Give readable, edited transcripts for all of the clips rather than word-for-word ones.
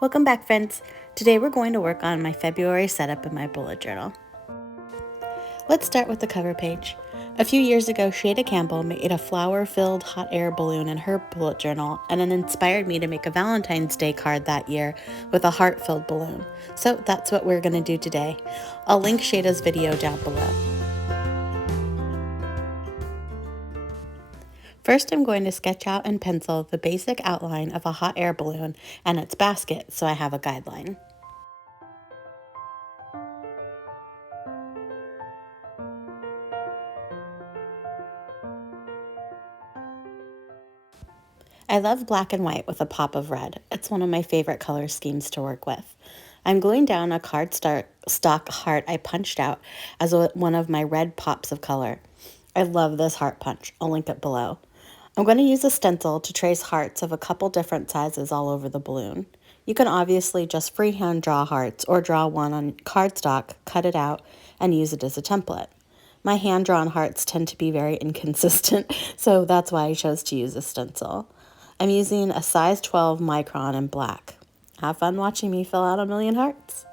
Welcome back, friends. Today we're going to work on my February setup in my bullet journal. Let's start with the cover page. A few years ago, Shada Campbell made a flower-filled hot air balloon in her bullet journal, and it inspired me to make a Valentine's Day card that year with a heart-filled balloon. So that's what we're going to do today. I'll link Shada's video down below. First, I'm going to sketch out in pencil the basic outline of a hot air balloon and its basket so I have a guideline. I love black and white with a pop of red. It's one of my favorite color schemes to work with. I'm gluing down a cardstock heart I punched out as one of my red pops of color. I love this heart punch. I'll link it below. I'm going to use a stencil to trace hearts of a couple different sizes all over the balloon. You can obviously just freehand draw hearts or draw one on cardstock, cut it out, and use it as a template. My hand-drawn hearts tend to be very inconsistent, so that's why I chose to use a stencil. I'm using a size 12 micron in black. Have fun watching me fill out a million hearts.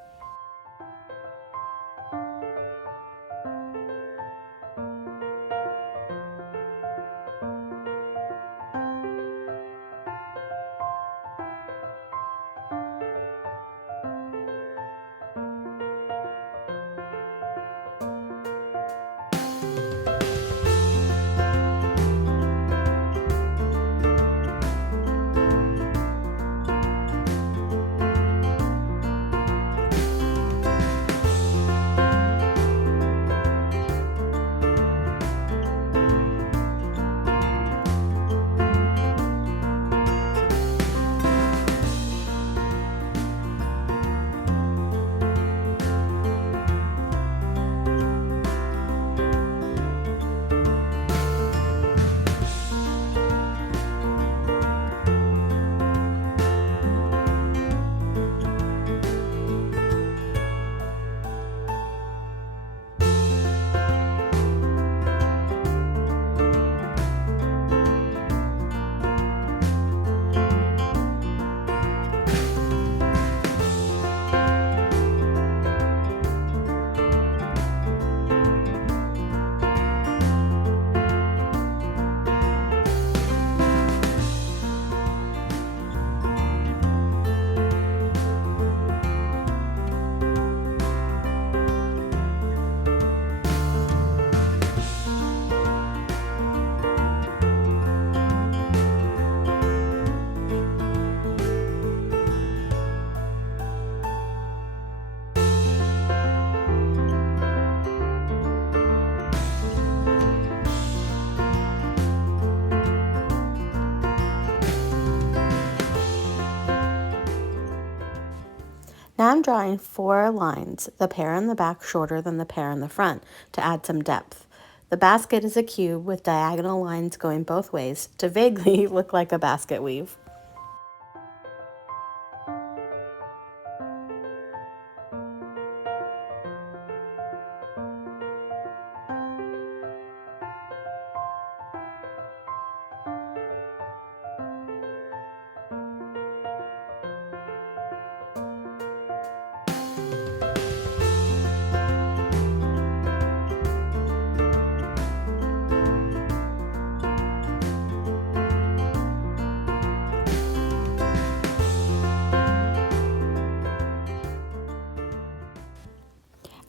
Now I'm drawing 4 lines, the pair in the back shorter than the pair in the front, to add some depth. The basket is a cube with diagonal lines going both ways to vaguely look like a basket weave.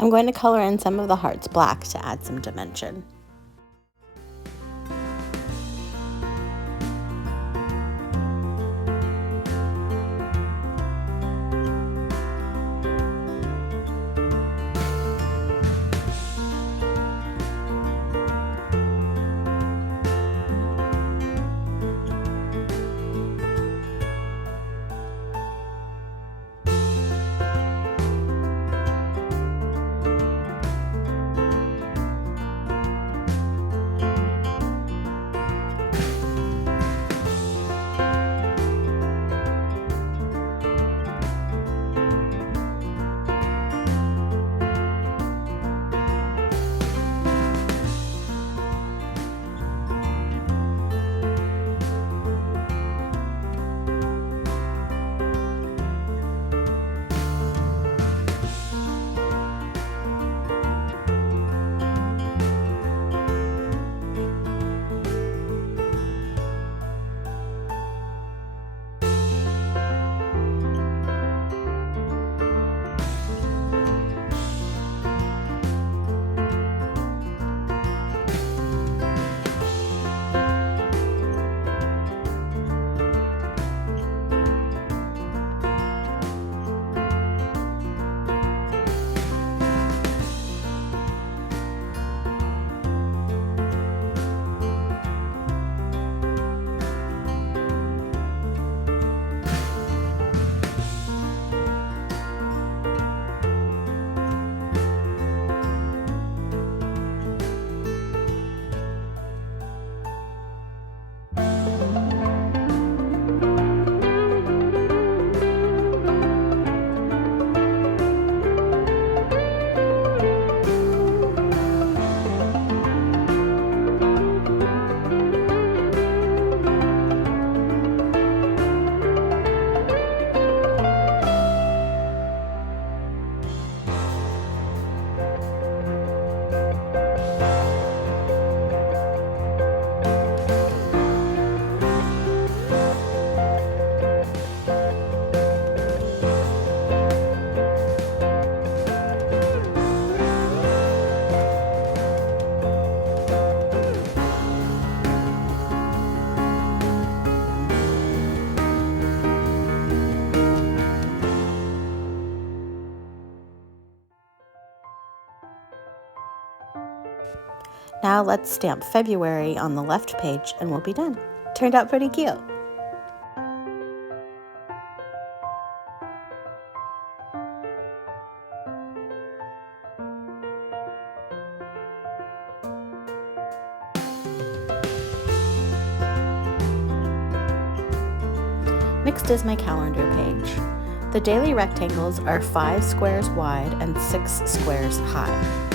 I'm going to color in some of the hearts black to add some dimension. Now let's stamp February on the left page and we'll be done. Turned out pretty cute. Next is my calendar page. The daily rectangles are 5 squares wide and 6 squares high.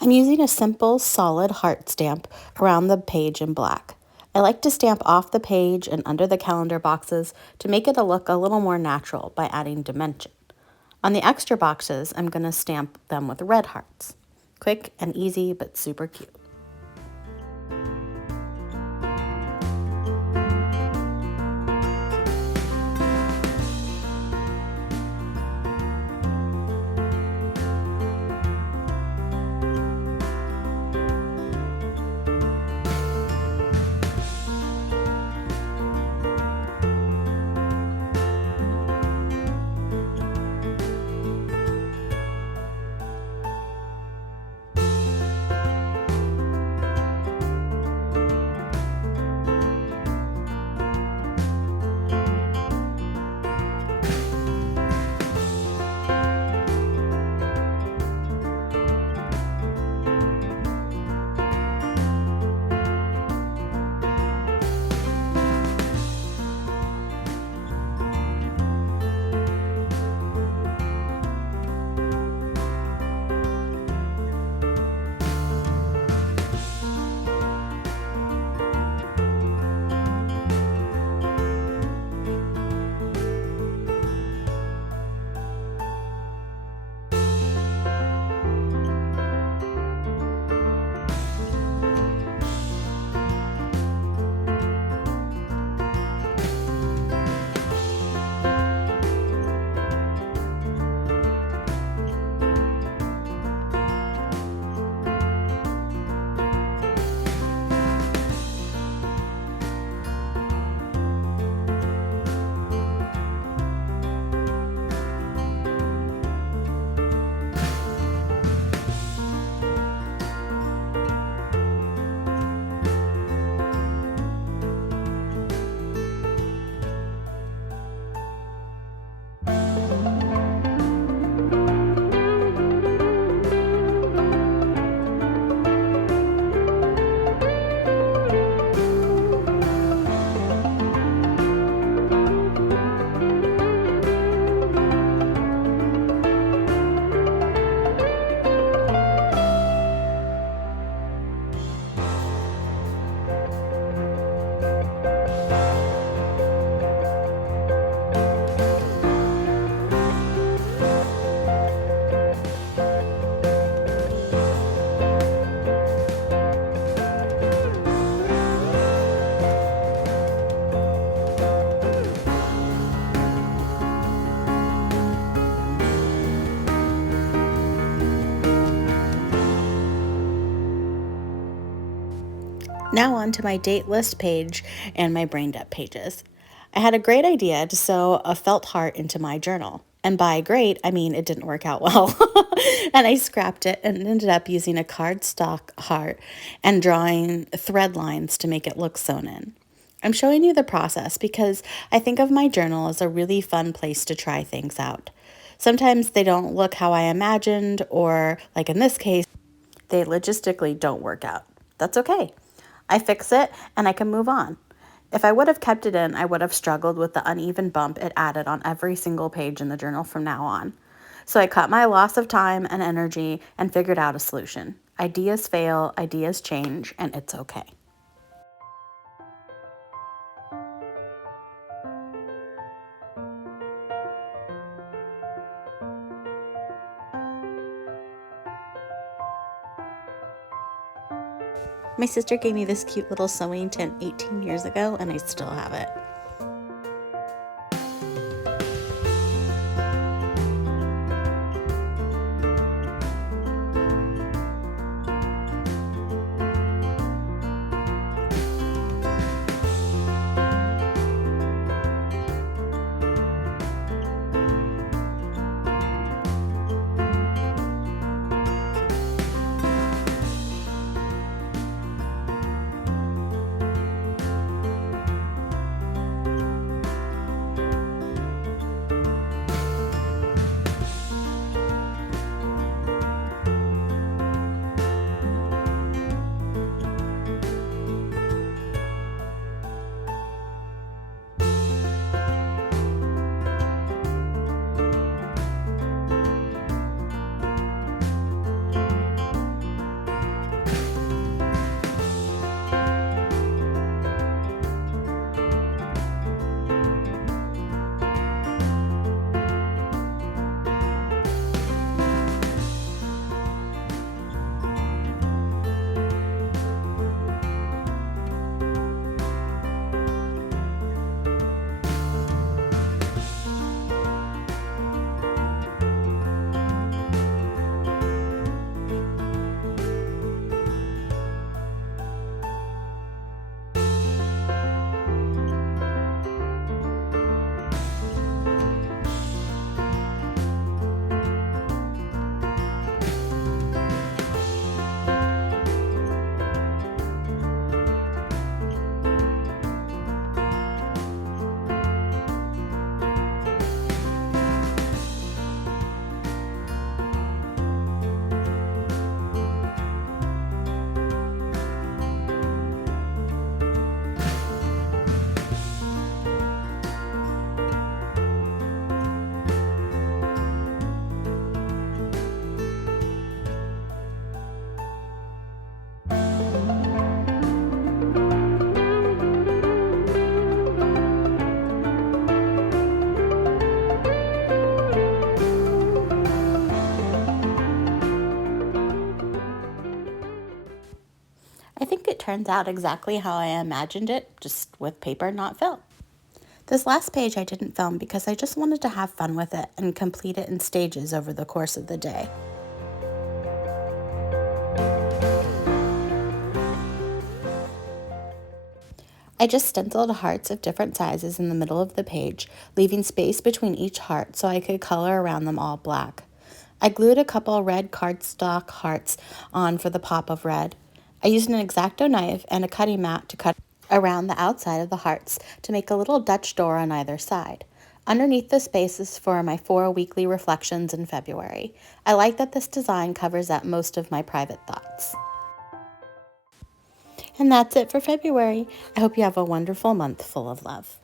I'm using a simple, solid heart stamp around the page in black. I like to stamp off the page and under the calendar boxes to make it look a little more natural by adding dimension. On the extra boxes, I'm going to stamp them with red hearts. Quick and easy, but super cute. Now on to my date list page and my brain debt pages. I had a great idea to sew a felt heart into my journal. And by great, I mean it didn't work out well. And I scrapped it and ended up using a cardstock heart and drawing thread lines to make it look sewn in. I'm showing you the process because I think of my journal as a really fun place to try things out. Sometimes they don't look how I imagined, or like in this case, they logistically don't work out. That's okay. I fix it and I can move on. If I would have kept it in, I would have struggled with the uneven bump it added on every single page in the journal from now on. So I cut my loss of time and energy and figured out a solution. Ideas fail, ideas change, and it's okay. My sister gave me this cute little sewing tin 18 years ago, and I still have it. I think it turns out exactly how I imagined it, just with paper, not film. This last page I didn't film because I just wanted to have fun with it and complete it in stages over the course of the day. I just stenciled hearts of different sizes in the middle of the page, leaving space between each heart so I could color around them all black. I glued a couple red cardstock hearts on for the pop of red. I used an X-Acto knife and a cutting mat to cut around the outside of the hearts to make a little Dutch door on either side. Underneath the spaces for my 4 weekly reflections in February. I like that this design covers up most of my private thoughts. And that's it for February. I hope you have a wonderful month full of love.